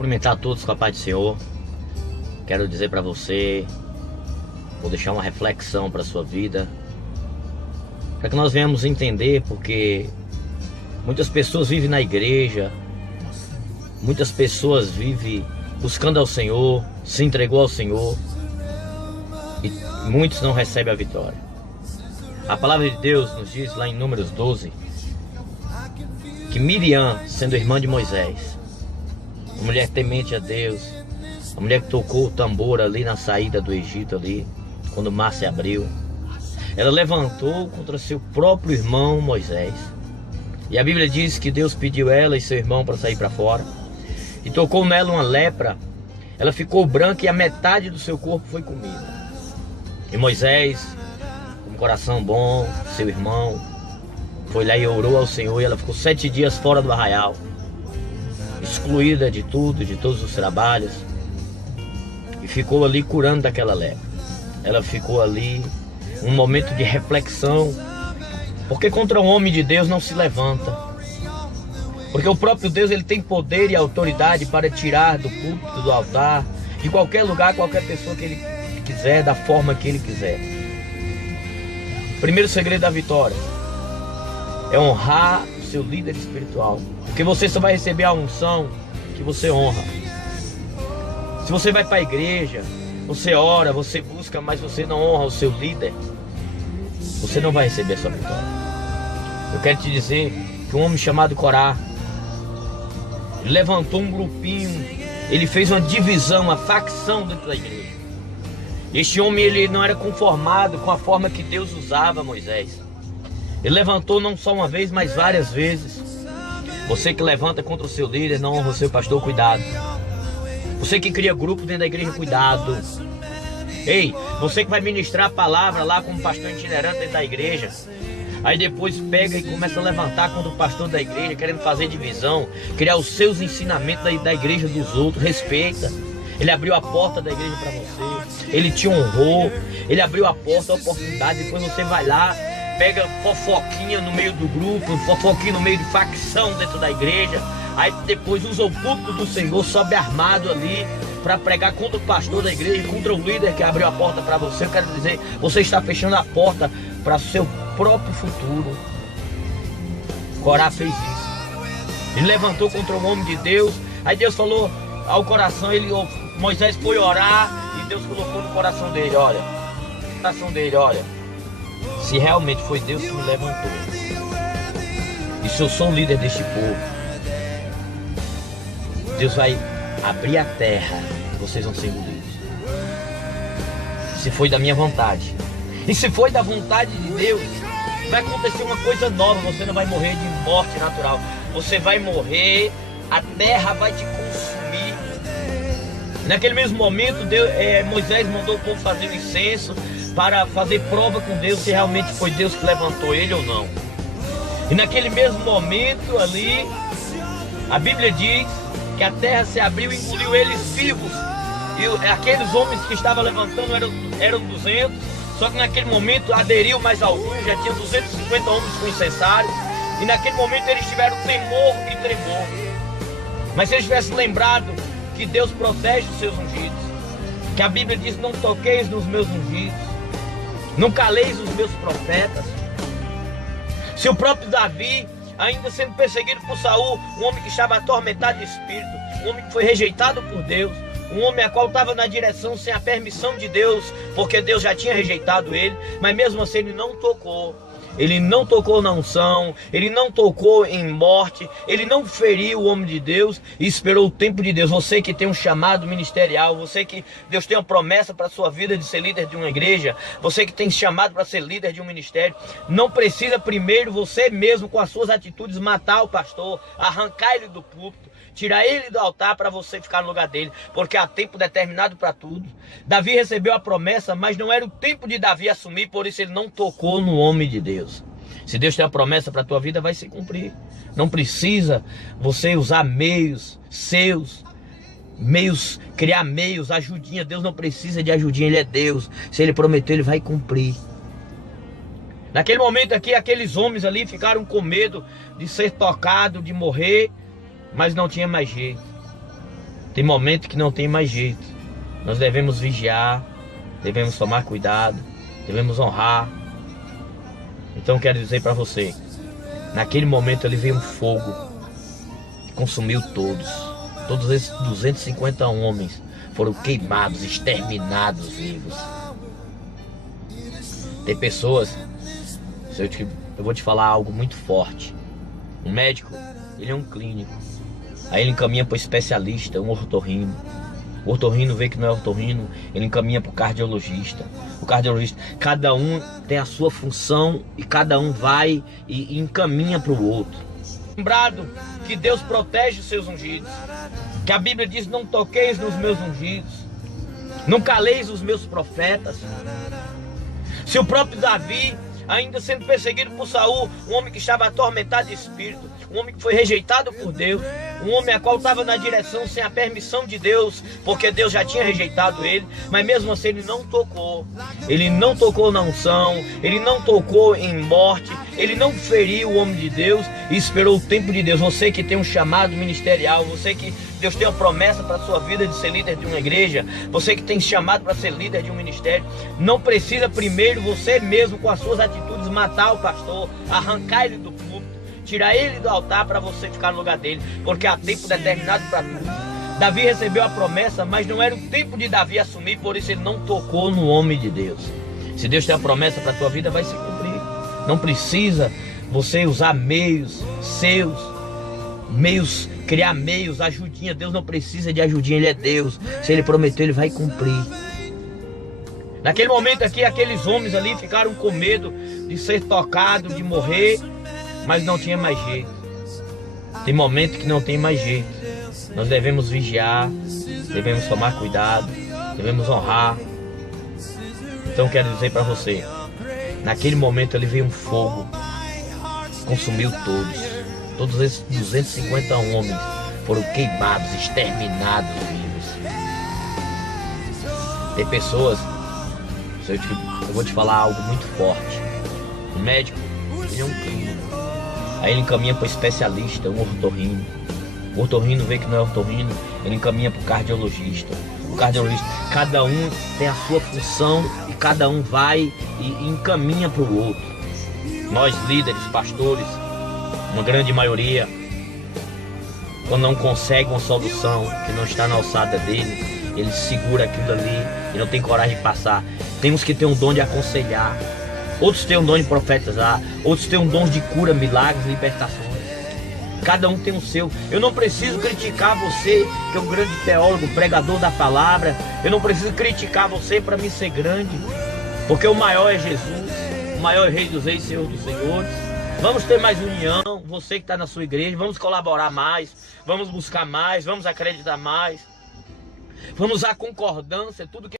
Cumprimentar a todos com a paz do Senhor. Quero dizer para você, vou deixar uma reflexão para a sua vida, para que nós venhamos entender, porque muitas pessoas vivem na igreja, muitas pessoas vivem buscando ao Senhor, se entregou ao Senhor, e muitos não recebem a vitória. A palavra de Deus nos diz lá em Números 12, que Miriam, sendo irmã de Moisés, uma mulher temente a Deus, a mulher que tocou o tambor ali na saída do Egito ali, quando o mar se abriu, ela levantou contra seu próprio irmão Moisés. E a Bíblia diz que Deus pediu ela e seu irmão para sair para fora, e tocou nela uma lepra. Ela ficou branca e a metade do seu corpo foi comida. E Moisés, com um coração bom, seu irmão, foi lá e orou ao Senhor, e ela ficou 7 dias fora do arraial, excluída de tudo, de todos os trabalhos, e ficou ali curando daquela lepra. Ela ficou ali, um momento de reflexão, porque contra o homem de Deus não se levanta, porque o próprio Deus, ele tem poder e autoridade para tirar do púlpito, do altar, de qualquer lugar, qualquer pessoa que ele quiser, da forma que ele quiser. O primeiro segredo da vitória é honrar o seu líder espiritual, porque você só vai receber a unção que você honra. Se você vai para a igreja, você ora, você busca, mas você não honra o seu líder, você não vai receber a sua vitória. Eu quero te dizer que um homem chamado Corá, ele levantou um grupinho, ele fez uma divisão, uma facção dentro da igreja. Este homem, ele não era conformado com a forma que Deus usava Moisés. Ele levantou não só uma vez, mas várias vezes. Você que levanta contra o seu líder, não honra o seu pastor, cuidado. Você que cria grupo dentro da igreja, cuidado. Ei, você que vai ministrar a palavra lá como pastor itinerante dentro da igreja, aí depois pega e começa a levantar contra o pastor da igreja, querendo fazer divisão, criar os seus ensinamentos da igreja dos outros. Respeita. Ele abriu a porta da igreja para você, ele te honrou, ele abriu a porta, a oportunidade. Depois você vai lá, pega fofoquinha no meio do grupo, fofoquinha no meio de facção dentro da igreja, aí depois usa o púlpito do Senhor, sobe armado ali para pregar contra o pastor da igreja, contra o líder que abriu a porta para você. Eu quero dizer, você está fechando a porta para o seu próprio futuro. Corá fez isso. Ele levantou contra o homem de Deus. Aí Deus falou ao coração, Moisés foi orar e Deus colocou no coração dele, olha, se realmente foi Deus que me levantou, e se eu sou o líder deste povo, Deus vai abrir a terra, vocês vão ser engolidos. Se foi da minha vontade, e se foi da vontade de Deus, vai acontecer uma coisa nova. Você não vai morrer de morte natural, você vai morrer, a terra vai te consumir. Naquele mesmo momento, Moisés mandou o povo fazer o incenso, para fazer prova com Deus se realmente foi Deus que levantou ele ou não. E naquele mesmo momento ali, a Bíblia diz que a terra se abriu e engoliu eles vivos. E aqueles homens que estavam levantando eram 200, só que naquele momento aderiu mais alguns, já tinha 250 homens com incensários, e naquele momento eles tiveram temor e tremor. Mas se eles tivessem lembrado que Deus protege os seus ungidos, que a Bíblia diz: não toqueis nos meus ungidos, não caleis os meus profetas. Se o próprio Davi, ainda sendo perseguido por Saul, um homem que estava atormentado de espírito, um homem que foi rejeitado por Deus, um homem a qual estava na direção sem a permissão de Deus, porque Deus já tinha rejeitado ele, mas mesmo assim ele não tocou. Ele não tocou na unção, ele não tocou em morte, ele não feriu o homem de Deus e esperou o tempo de Deus. Você que tem um chamado ministerial, você que Deus tem uma promessa para a sua vida de ser líder de uma igreja, você que tem chamado para ser líder de um ministério, não precisa primeiro você mesmo com as suas atitudes matar o pastor, arrancar ele do púlpito, tirar ele do altar para você ficar no lugar dele, porque há tempo determinado para tudo. Davi recebeu a promessa, mas não era o tempo de Davi assumir, por isso ele não tocou no homem de Deus. Se Deus tem a promessa para a tua vida, vai se cumprir. Não precisa você usar meios seus, criar meios, ajudinha. Deus não precisa de ajudinha, Ele é Deus. Se Ele prometeu, Ele vai cumprir. Naquele momento aqui, aqueles homens ali ficaram com medo de ser tocado, de morrer, mas não tinha mais jeito. Tem momento que não tem mais jeito. Nós devemos vigiar, devemos tomar cuidado, devemos honrar. Então quero dizer para você, naquele momento ali veio um fogo que consumiu todos. Todos esses 250 homens foram queimados, exterminados vivos. Tem pessoas, eu vou te falar algo muito forte. Um médico, ele é um clínico. Aí ele encaminha para o especialista, um otorrino. O otorrino vê que não é otorrino, ele encaminha para o cardiologista. O cardiologista, cada um tem a sua função e cada um vai e encaminha para o outro. Lembrado que Deus protege os seus ungidos, que a Bíblia diz: não toqueis nos meus ungidos, não caleis os meus profetas. Se o próprio Davi, ainda sendo perseguido por Saul, um homem que estava atormentado de espírito, um homem que foi rejeitado por Deus, um homem a qual estava na direção sem a permissão de Deus, porque Deus já tinha rejeitado ele, mas mesmo assim ele não tocou na unção, ele não tocou em morte, ele não feriu o homem de Deus e esperou o tempo de Deus. Você que tem um chamado ministerial, você que Deus tem uma promessa para a sua vida de ser líder de uma igreja, você que tem chamado para ser líder de um ministério, não precisa primeiro você mesmo com as suas atitudes matar o pastor, arrancar ele do púlpito, tirar ele do altar para você ficar no lugar dele, porque há tempo determinado para tudo. Davi recebeu a promessa, mas não era o tempo de Davi assumir, por isso ele não tocou no homem de Deus. Se Deus tem a promessa para a tua vida, vai se cumprir. Não precisa você usar meios seus, criar meios, ajudinha. Deus não precisa de ajudinha, Ele é Deus. Se Ele prometeu, Ele vai cumprir. Naquele momento aqui, aqueles homens ali ficaram com medo de ser tocado, de morrer, mas não tinha mais jeito. Tem momento que não tem mais jeito. Nós devemos vigiar, devemos tomar cuidado, devemos honrar. Então quero dizer para você, naquele momento ali veio um fogo, consumiu todos esses 250 homens foram queimados, exterminados vivos. Tem pessoas, eu vou te falar algo muito forte. O médico, ele é um clínico. Aí ele encaminha para o especialista, um otorrino. O otorrino vê que não é otorrino, ele encaminha para o cardiologista. O cardiologista, cada um tem a sua função e cada um vai e encaminha para o outro. Nós líderes, pastores, uma grande maioria, quando não consegue uma solução que não está na alçada dele, ele segura aquilo ali e não tem coragem de passar. Temos que ter um dom de aconselhar, outros têm um dom de profetizar, outros têm um dom de cura, milagres, libertações. Cada um tem o seu. Eu não preciso criticar você, que é um grande teólogo, pregador da palavra. Eu não preciso criticar você para me ser grande, porque o maior é Jesus, o maior é o Rei dos Reis, Senhor dos Senhores. Vamos ter mais união, você que está na sua igreja, vamos colaborar mais, vamos buscar mais, vamos acreditar mais, vamos usar concordância, tudo que